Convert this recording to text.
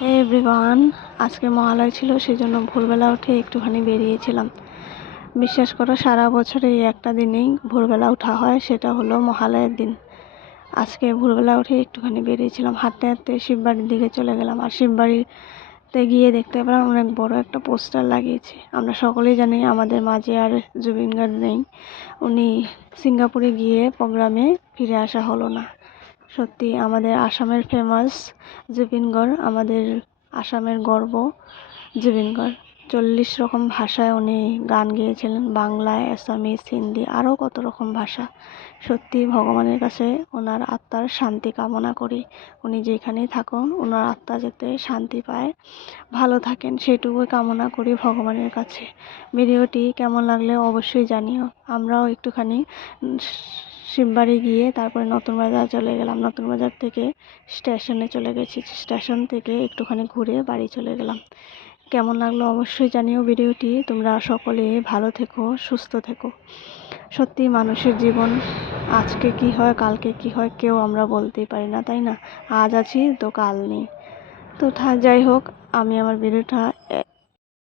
হে everyone, আজকে মহালয়া ছিল, সেজন্য ভোরবেলা উঠে একটুখানি বেরিয়েছিলাম। বিশ্বাস করো, সারা বছরে এই একটা দিনেই ভোরবেলা ওঠা হয়, সেটা হলো মহালয়ার দিন। আজকে ভোরবেলা উঠে একটুখানি বেরিয়েছিলাম, হাঁটতে হাঁটতে শিববাড়ির দিকে চলে গেলাম। আর শিববাড়িতে গিয়ে দেখতে পেলাম অনেক বড় একটা পোস্টার লাগিয়েছে। আমরা সকলেই জানি আমাদের মাঝে আর জুবিন গার্গ নেই, উনি সিঙ্গাপুরে গিয়ে প্রোগ্রামে ফিরে আসা হলো না। সত্যি আমাদের আসামের ফেমাস জুবিন গার্গ, আমাদের আসামের গর্ব জুবিন গার্গ। 40 রকম ভাষায় উনি গান গেয়েছিলেন, বাংলায়, আসামিস, হিন্দি, আরও কত রকম ভাষা। সত্যি ভগবানের কাছে ওনার আত্মার শান্তি কামনা করি। উনি যেখানেই থাকুন, ওনার আত্মা যাতে শান্তি পায়, ভালো থাকেন, সেটুকুই কামনা করি ভগবানের কাছে। ভিডিওটি কেমন লাগলে অবশ্যই জানিও। আমরাও একটুখানি শিববাড়ি গিয়ে তারপরে নতুন বাজার চলে গেলাম। নতুন বাজার থেকে স্টেশনে চলে গেছি, স্টেশন থেকে একটুখানি ঘুরে বাড়ি চলে গেলাম। কেমন লাগলো অবশ্যই জানিও ভিডিওটি। তোমরা সকলে ভালো থেকো, সুস্থ থেকো। সত্যি মানুষের জীবন আজকে কি হয়, কালকে কি হয়, কেউ আমরা বলতেই পারি না, তাই না? আজ আছি তো কাল নেই। তো যাই হোক, আমি আমার ভিডিওটা